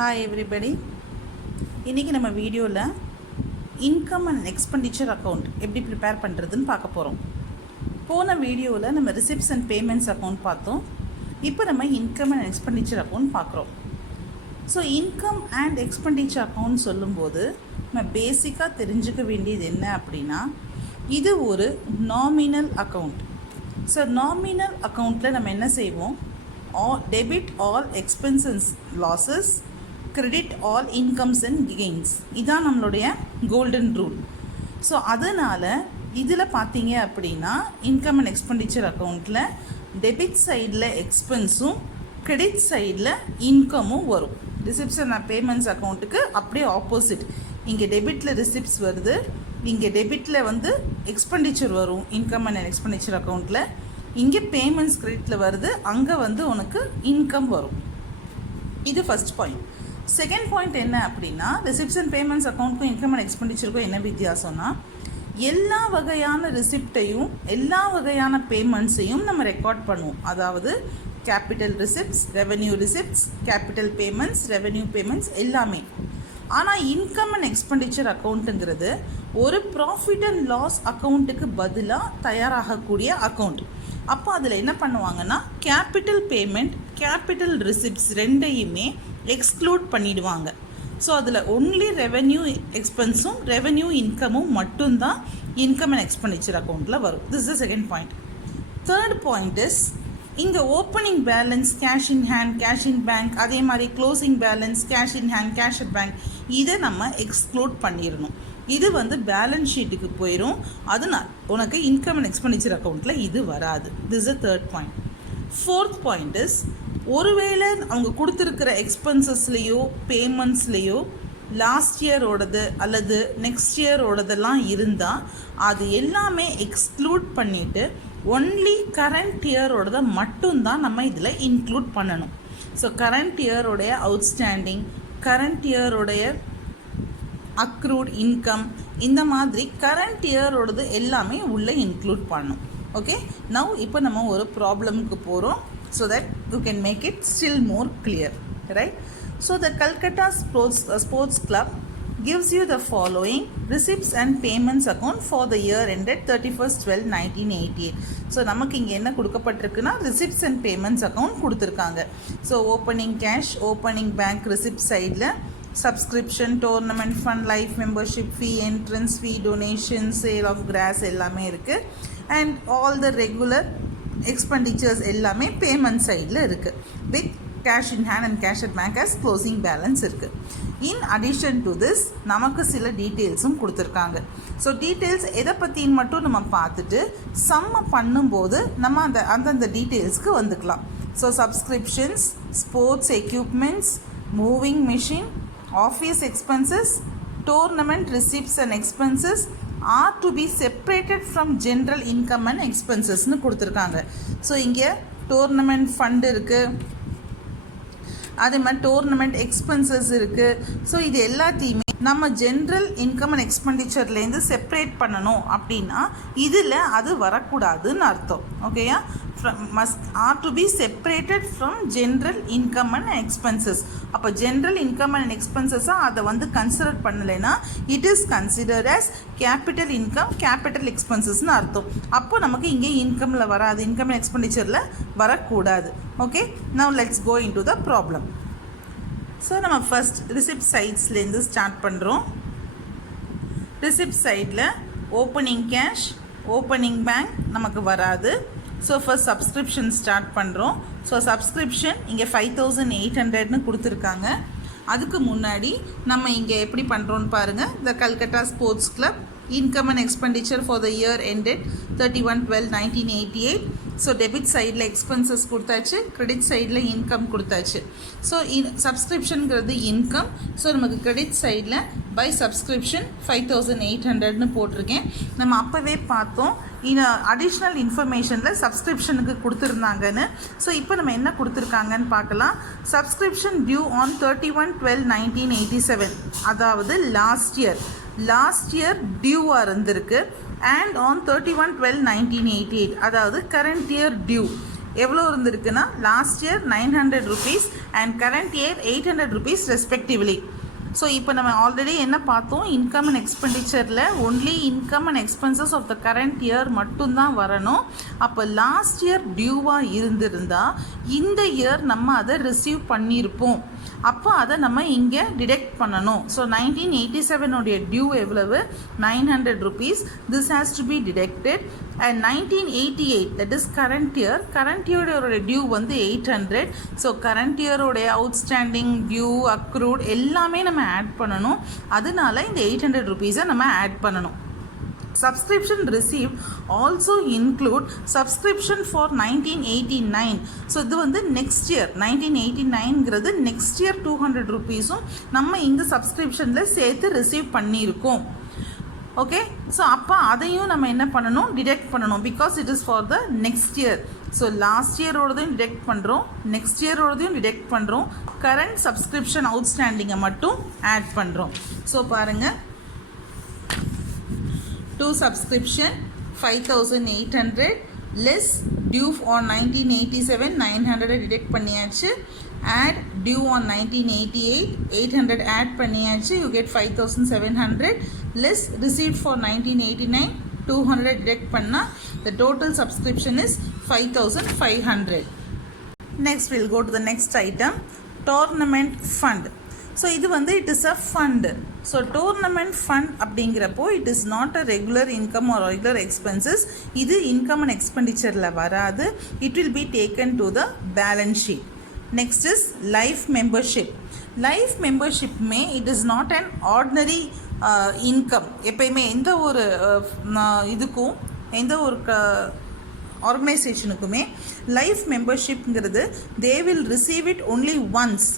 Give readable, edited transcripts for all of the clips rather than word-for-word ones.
Hi everybody. இன்றைக்கி நம்ம வீடியோவில் இன்கம் அண்ட் எக்ஸ்பெண்டிச்சர் அக்கௌண்ட் எப்படி ப்ரிப்பேர் பண்ணுறதுன்னு பார்க்க போகிறோம். போன வீடியோவில் நம்ம ரிசிப்ட்ஸ் அண்ட் பேமெண்ட்ஸ் அக்கௌண்ட் பார்த்தோம். இப்போ நம்ம இன்கம் அண்ட் எக்ஸ்பெண்டிச்சர் அக்கௌண்ட் பார்க்குறோம். So income and expenditure account சொல்லும்போது நம்ம பேசிக்காக தெரிஞ்சுக்க வேண்டியது என்ன அப்படின்னா, இது ஒரு நாமினல் அக்கௌண்ட். ஸோ நாமினல் அக்கௌண்ட்டில் நம்ம என்ன செய்வோம், debit all expenses losses, credit all incomes and gains. இதான் நம்மளுடைய கோல்டன் ரூல். ஸோ அதனால் இதில் பார்த்தீங்க அப்படின்னா இன்கம் அண்ட் எக்ஸ்பெண்டிச்சர் அக்கௌண்ட்டில் டெபிட் சைடில் எக்ஸ்பென்ஸும் கிரெடிட் சைடில் இன்கமும் வரும். ரிசிப்ட்ஸ் அண்ட் பேமெண்ட்ஸ் அக்கௌண்ட்டுக்கு அப்படியே ஆப்போசிட். இங்கே டெபிட்டில் ரிசிப்ட்ஸ் வருது, இங்கே டெபிட்டில் எக்ஸ்பெண்டிச்சர் வரும். இன்கம் அண்ட் எக்ஸ்பெண்டிச்சர் அக்கௌண்ட்டில் இங்கே பேமெண்ட்ஸ் கிரெடிட்டில் வருது, அங்கே உனக்கு இன்கம் வரும். இது ஃபஸ்ட் பாயிண்ட். செகண்ட் பாயிண்ட் என்ன அப்படின்னா, ரிசிப்ட்ஸ் அண்ட் பேமெண்ட்ஸ் அக்கௌண்ட்டுக்கும் இன்கம் அண்ட் எக்ஸ்பெண்டிச்சருக்கும் என்ன வித்தியாசம்னா, எல்லா வகையான ரிசிப்டையும் எல்லா வகையான பேமெண்ட்ஸையும் நம்ம ரெக்கார்ட் பண்ணுவோம். அதாவது capital receipts, revenue receipts, capital payments, revenue payments எல்லாமே. ஆனால் இன்கம் அண்ட் எக்ஸ்பெண்டிச்சர் அக்கௌண்ட்டுங்கிறது ஒரு ப்ராஃபிட் அண்ட் லாஸ் அக்கௌண்ட்டுக்கு பதிலாக தயாராகக்கூடிய அக்கௌண்ட். அப்போ அதில் என்ன பண்ணுவாங்கன்னா, கேபிட்டல் பேமெண்ட், கேபிட்டல் ரிசிப்ட்ஸ் ரெண்டையுமே எக்ஸ்க்ளூட் பண்ணிடுவாங்க. ஸோ அதில் ஒன்லி ரெவென்யூ எக்ஸ்பென்ஸும் ரெவென்யூ இன்கமும் மட்டும்தான் இன்கம் அண்ட் எக்ஸ்பெண்டிச்சர் அக்கௌண்ட்டில் வரும். This is second point. Third point is, இங்கே opening balance, cash in hand, cash in bank, அதே மாதிரி closing balance, cash in hand, cash at bank, இதை நம்ம எக்ஸ்க்ளூட் பண்ணிடணும். இது பேலன்ஸ் ஷீட்டுக்கு போயிடும். அதனால் உனக்கு இன்கம் அண்ட் எக்ஸ்பெண்டிச்சர் அக்கௌண்ட்டில் இது வராது. This is third point. Fourth point is, ஒருவேளை அவங்க கொடுத்துருக்கிற எக்ஸ்பென்சஸ்லேயோ பேமெண்ட்ஸ்லேயோ லாஸ்ட் இயரோடது அல்லது நெக்ஸ்ட் இயரோடதெல்லாம் இருந்தால் அது எல்லாமே எக்ஸ்க்ளூட் பண்ணிவிட்டு ஒன்லி கரண்ட் இயரோடதை மட்டும்தான் நம்ம இதில் இன்க்ளூட் பண்ணணும். ஸோ கரண்ட் இயரோடைய அவுட்ஸ்டாண்டிங், கரண்ட் இயரோடைய அக்ரூட் இன்கம், இந்த மாதிரி கரண்ட் இயரோடது எல்லாமே உள்ளே இன்க்ளூட் பண்ணணும். ஓகே, நவ் இப்போ நம்ம ஒரு ப்ராப்ளமுக்கு போகிறோம். So that you can make it still more clear, right? So the Calcutta Sports Club gives you the following receipts and payments account for the year ended 31/12/1988. So நமக்கு இங்கே என்ன கொடுக்கப்பட்டிருக்குன்னா, receipts and payments account கொடுத்துருக்காங்க. So opening cash, opening bank receipt சைடில் subscription, tournament fund, life membership fee, entrance fee, donation, sale of grass எல்லாமே இருக்குது. And all the regular expenditures எல்லாமே payment சைடில் இருக்குது. With cash in hand and cash at bank as closing balance இருக்குது. In addition to this நமக்கு சில டீட்டெயில்ஸும் கொடுத்துருக்காங்க. ஸோ டீட்டெயில்ஸ் எதை பற்றின்னு மட்டும் நம்ம பார்த்துட்டு சம்ம பண்ணும்போது நம்ம அந்தந்த டீட்டெயில்ஸ்க்கு வந்துக்கலாம். So subscriptions, sports equipments, moving machine, office expenses, tournament receipts and expenses are to be separated from general income and expenses னு கொடுத்துருக்காங்க. ஸோ இங்கே டோர்னமெண்ட் ஃபண்ட் இருக்குது, அதே மாதிரி டோர்னமெண்ட் எக்ஸ்பென்சஸ் இருக்குது. ஸோ இது எல்லாத்தையுமே நம்ம ஜென்ரல் இன்கம் அண்ட் எக்ஸ்பெண்டிச்சர்லேருந்து செப்ரேட் பண்ணணும் அப்படின்னா இதில் அது வரக்கூடாதுன்னு அர்த்தம். ஓகேயா? must are to be separated from general income and expenses. அப்போ general income and expenses-ஆக அதை கன்சிடர் பண்ணலைன்னா it is considered as capital income, capital expenses-னு அர்த்தம். அப்போ நமக்கு இங்கே இன்கமில் வராது, இன்கம் அண்ட் எக்ஸ்பெண்டிச்சரில் வரக்கூடாது. Okay, now let's go into the problem. So நம்ம ஃபஸ்ட் ரிசிப்ட் சைட்ஸ்லேருந்து ஸ்டார்ட் பண்ணுறோம். ரிசிப்ட் சைடில் ஓப்பனிங் கேஷ், ஓப்பனிங் பேங்க் நமக்கு வராது. ஸோ ஃபர்ஸ்ட் சப்ஸ்கிரிப்ஷன் ஸ்டார்ட் பண்ணுறோம். ஸோ சப்ஸ்கிரிப்ஷன் இங்கே 5800னு கொடுத்துருக்காங்க. அதுக்கு முன்னாடி நம்ம இங்கே எப்படி பண்ணுறோன்னு பாருங்கள். The Calcutta sports club income and expenditure for the year ended 31/12/1988. So debit சைடில் எக்ஸ்பென்சஸ் கொடுத்தாச்சு, கிரெடிட் சைடில் இன்கம் கொடுத்தாச்சு. ஸோ சப்ஸ்கிரிப்ஷனுங்கிறது இன்கம். ஸோ நமக்கு கிரெடிட் சைடில் பை சப்ஸ்கிரிப்ஷன் 5800னு போட்டிருக்கேன். நம்ம அப்போவே பார்த்தோம் அடிஷ்னல் இன்ஃபர்மேஷனில் சப்ஸ்கிரிப்ஷனுக்கு கொடுத்துருந்தாங்கன்னு. ஸோ இப்போ நம்ம என்ன கொடுத்துருக்காங்கன்னு பார்க்கலாம். சப்ஸ்கிரிப்ஷன் டியூ ஆன் 31/12/1987, அதாவது லாஸ்ட் இயர் டியூவாக இருந்திருக்கு. அண்ட் ஆன் 31/12/1988, அதாவது கரண்ட் இயர் டியூ. எவ்வளோ இருந்திருக்குன்னா last year 900 rupees and current year 800 rupees respectively. So இப்போ நம்ம ஆல்ரெடி என்ன பார்த்தோம், இன்கம் அண்ட் எக்ஸ்பெண்டிச்சரில் only income and expenses of the current year மட்டும்தான் வரணும். அப்போ லாஸ்ட் இயர் டியூவாக இருந்திருந்தால் இந்த இயர் நம்ம அதை ரிசீவ் பண்ணியிருப்போம். அப்போ அதை நம்ம இங்கே டிடெக்ட் பண்ணணும். ஸோ 1987 டியூ எவ்வளவு, 900 rupees. This has to be deducted. And 1988 that is current இயரோட டியூ வந்து 800. ஸோ கரண்ட் இயரோடைய அவுட்ஸ்டாண்டிங் டியூ அக்ரூட் எல்லாமே நம்ம ஆட் பண்ணணும். அதனால இந்த 800 rupees நம்ம ஆட் பண்ணணும். Subscription received also include subscription for 1989. So இது வந்து நெக்ஸ்ட் இயர் 1989ங்கிறது நெக்ஸ்ட் இயர் 200 rupeesம் நம்ம இந்த சப்ஸ்கிரிப்ஷனில் சேர்த்து ரிசீவ் பண்ணியிருக்கோம். ஓகே, ஸோ அப்போ அதையும் நம்ம என்ன பண்ணணும், டிடெக்ட் பண்ணணும். Because it is for the next year. So last இயரோடதையும் டிடெக்ட் பண்ணுறோம், நெக்ஸ்ட் இயரோடதையும் டிடெக்ட் பண்ணுறோம், கரண்ட் சப்ஸ்கிரிப்ஷன் அவுட்ஸ்டாண்டிங்கை மட்டும் ஆட் பண்ணுறோம். ஸோ பாருங்கள், to subscription 5800 less due on 1987 900 detect பண்ணியாச்சு. add due on 1988 800 add பண்ணியாச்சு. you get 5700 less received for 1989 200 detect பண்ணா the total subscription is 5500. next we'll go to the next item, tournament fund. So இது வந்து it is a fund. So tournament fund அப்படிங்கிறப்போ it is not a regular income or regular expenses. இது income and எக்ஸ்பெண்டிச்சரில் வராது. It will be taken to the balance sheet. Next is life membership. Life மெம்பர்ஷிப்புமே it is not an ordinary income. எப்பயுமே எந்த ஒரு இதுக்கும் எந்த ஒரு ஆர்கனைசேஷனுக்குமே லைஃப் மெம்பர்ஷிப்ங்கிறது they will receive it only once.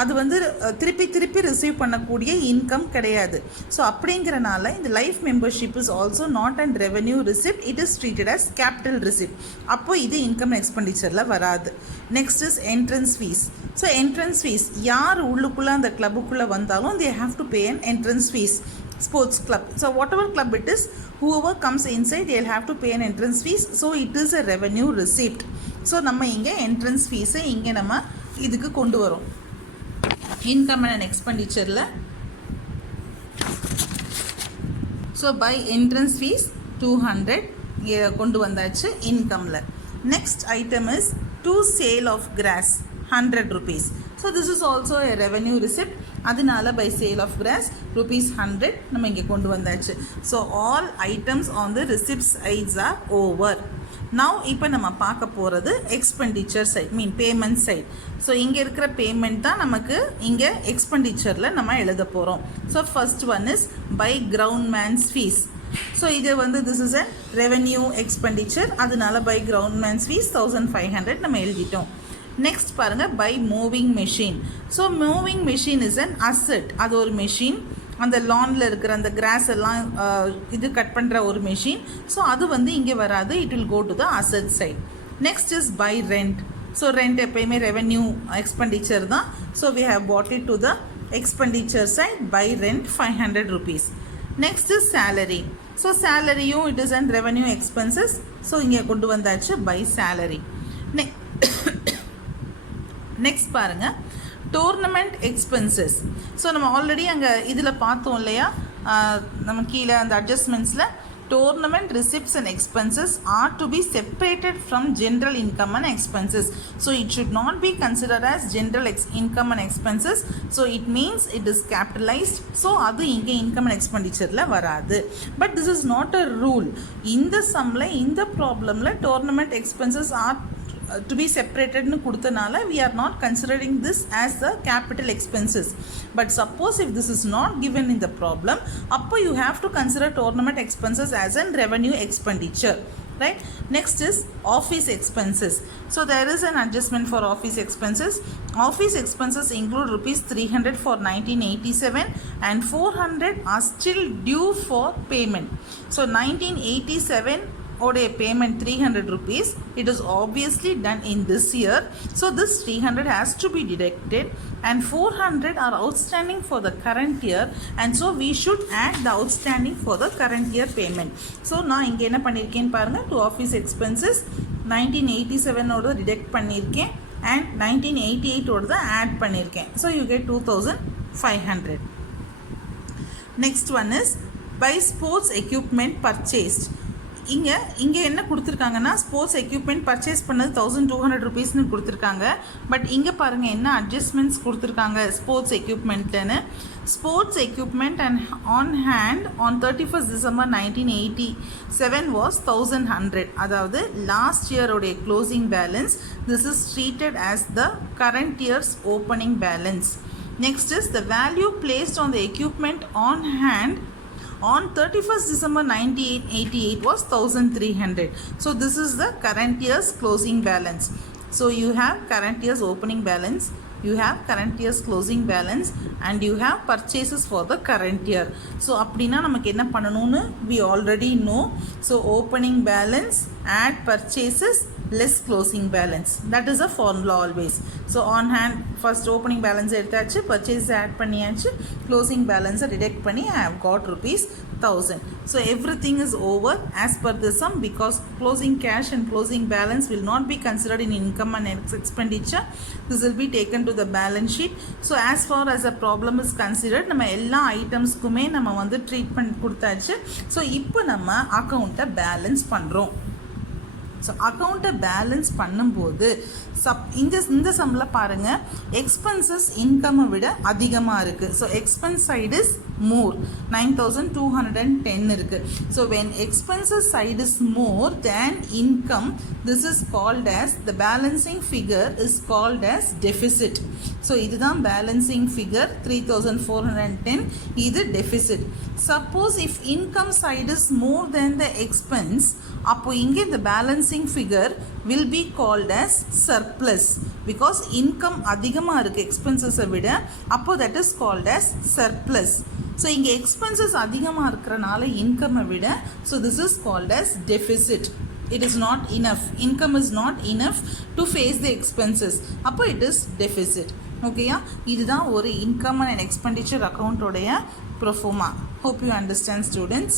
அது வந்து திருப்பி ரிசீவ் பண்ணக்கூடிய இன்கம் கிடையாது. ஸோ அப்படிங்கிறனால இந்த life membership is also not and revenue receipt. It is treated as capital receipt. அப்போ இது இன்கம் எக்ஸ்பெண்டிச்சரில் வராது. Next is entrance fees. So entrance fees யார் உள்ளுக்குள்ளே அந்த கிளப்புக்குள்ளே வந்தாலும் they have to pay an entrance fees. Sports club, so whatever club it is, whoever comes inside they'll have to pay an entrance fees. So it is a revenue receipt. So நம்ம இங்கே entrance fees இங்கே நம்ம இதுக்கு கொண்டு வரோம் income and எக்ஸ்பெண்டிச்சரில். So by entrance fee 200 கொண்டு வந்தாச்சு இன்கமில். Next item is to sale of grass 100 rupees. So this is also a revenue receipt. அதனால பை சேல் ஆஃப் கிராஸ் ₹100 நம்ம இங்கே கொண்டு வந்தாச்சு. So all items on the receipt sides are over. Now இப்போ நம்ம பார்க்க போகிறது expenditure side, payment side. So இங்கே இருக்கிற பேமெண்ட் தான் நமக்கு இங்கே எக்ஸ்பெண்டிச்சரில் நம்ம எழுத போகிறோம். So first one is by ground man's fees. So இது வந்து this is a revenue expenditure. அதனால பை கிரவுண்ட் மேன்ஸ் ஃபீஸ் 1500 நம்ம எழுதிட்டோம். நெக்ஸ்ட் பாருங்கள், by moving machine. So moving machine is an asset. அது ஒரு மெஷின், அந்த லானில் இருக்கிற அந்த கிராஸ் எல்லாம் இது கட் பண்ணுற ஒரு மெஷின். ஸோ அது வந்து இங்கே வராது. It will go to the asset side. Next is by rent. So rent எப்பயுமே ரெவென்யூ எக்ஸ்பெண்டிச்சர் தான். So we have put it to the expenditure side by rent 500 rupees. Next is salary. So சேலரியும் it is and revenue expenses. So இங்கே கொண்டு வந்தாச்சு by salary. Next பாருங்கள், tournament expenses. So நம்ம already அங்கே இதில் பார்த்தோம் இல்லையா, நம்ம கீழே அந்த அட்ஜஸ்ட்மெண்ட்ஸில் tournament receipts and expenses are to be separated from general income and expenses. So it should not be considered as general income and expenses. So it means it is capitalized. So adu inge income and expenditure la varadu. But this is not a rule. In the sum la, in the problem la, tournament expenses are to be separated nu kuduthanaala we are not considering this as the capital expenses. But suppose if this is not given in the problem, appo you have to consider tournament expenses as an revenue expenditure, right? Next is office expenses. So there is an adjustment for office expenses. Office expenses include ₹300 for 1987 and 400 are still due for payment. So 1987 oda payment 300 rupees. It is obviously done in this year, so this 300 has to be deducted, and 400 are outstanding for the current year, and so we should add the outstanding for the current year payment. So நான் இங்கே என்ன பண்ணியிருக்கேன்னு பாருங்கள், to office expenses 1987 ஓட detect பண்ணியிருக்கேன் and 1988 ஓட add பண்ணியிருக்கேன். So you get 2500. Next one is by sports equipment purchased. இங்கே என்ன கொடுத்துருக்காங்கன்னா ஸ்போர்ட்ஸ் எக்யூப்மெண்ட் பர்ச்சேஸ் பண்ணது 1200 rupeesனு கொடுத்துருக்காங்க. பட் இங்கே பாருங்கள் என்ன அட்ஜஸ்ட்மெண்ட்ஸ் கொடுத்துருக்காங்க ஸ்போர்ட்ஸ் எக்யூப்மெண்ட்டுன்னு. Sports equipment and on hand on 31st December 1987 was 1100. அதாவது லாஸ்ட் இயரோடைய closing balance. This is treated as the current year's opening balance. Next is the value placed on the equipment on hand on 31st December 1988 was 1300. So this is the current year's closing balance. So you have current year's opening balance, you have current year's closing balance, and you have purchases for the current year. So அப்படினா நமக்கு என்ன பண்ணணும்னு we already know. So opening balance add purchases less closing balance. That is a formula always. So on hand first opening balance எடுத்தாச்சு, purchase add பண்ணியாச்சு, closing balance deduct பண்ணி I have got rupees 1000. So everything is over as per the sum, because closing cash and closing balance will not be considered in income and expenditure. This will be taken to the balance sheet. So as far as a problem is considered, நம்ம எல்லா ஐட்டம்ஸ்க்குமே நம்ம வந்து treatment கொடுத்தாச்சு. So இப்போ நம்ம அக்கௌண்ட்டை balance பண்ணுறோம். So அக்கௌண்ட்டை பேலன்ஸ் பண்ணும்போது இந்த சம்மில் பாருங்கள், எக்ஸ்பென்சஸ் இன்கம்மை விட அதிகமாக இருக்குது. So expense side is more, 9210 இருக்குது. So when expenses side is more than income, this is called as the balancing figure is called as deficit. So இதுதான் பேலன்சிங் ஃபிகர் 3410, இது deficit. Suppose if income side is more than the expense, அப்போ இங்கே இந்த balancing figure will be called as surplus, because income அதிகமாக இருக்குது எக்ஸ்பென்சஸை விட, அப்போ that is called as surplus. So இங்கே எக்ஸ்பென்சஸ் அதிகமாக இருக்கிறனால இன்கம்மை விட, so this is called as deficit. It is not enough, income is not enough to face the expenses, அப்போ it is deficit. ஓகேயா, இதுதான் ஒரு income and expenditure account உடைய pro forma. Hope you understand students.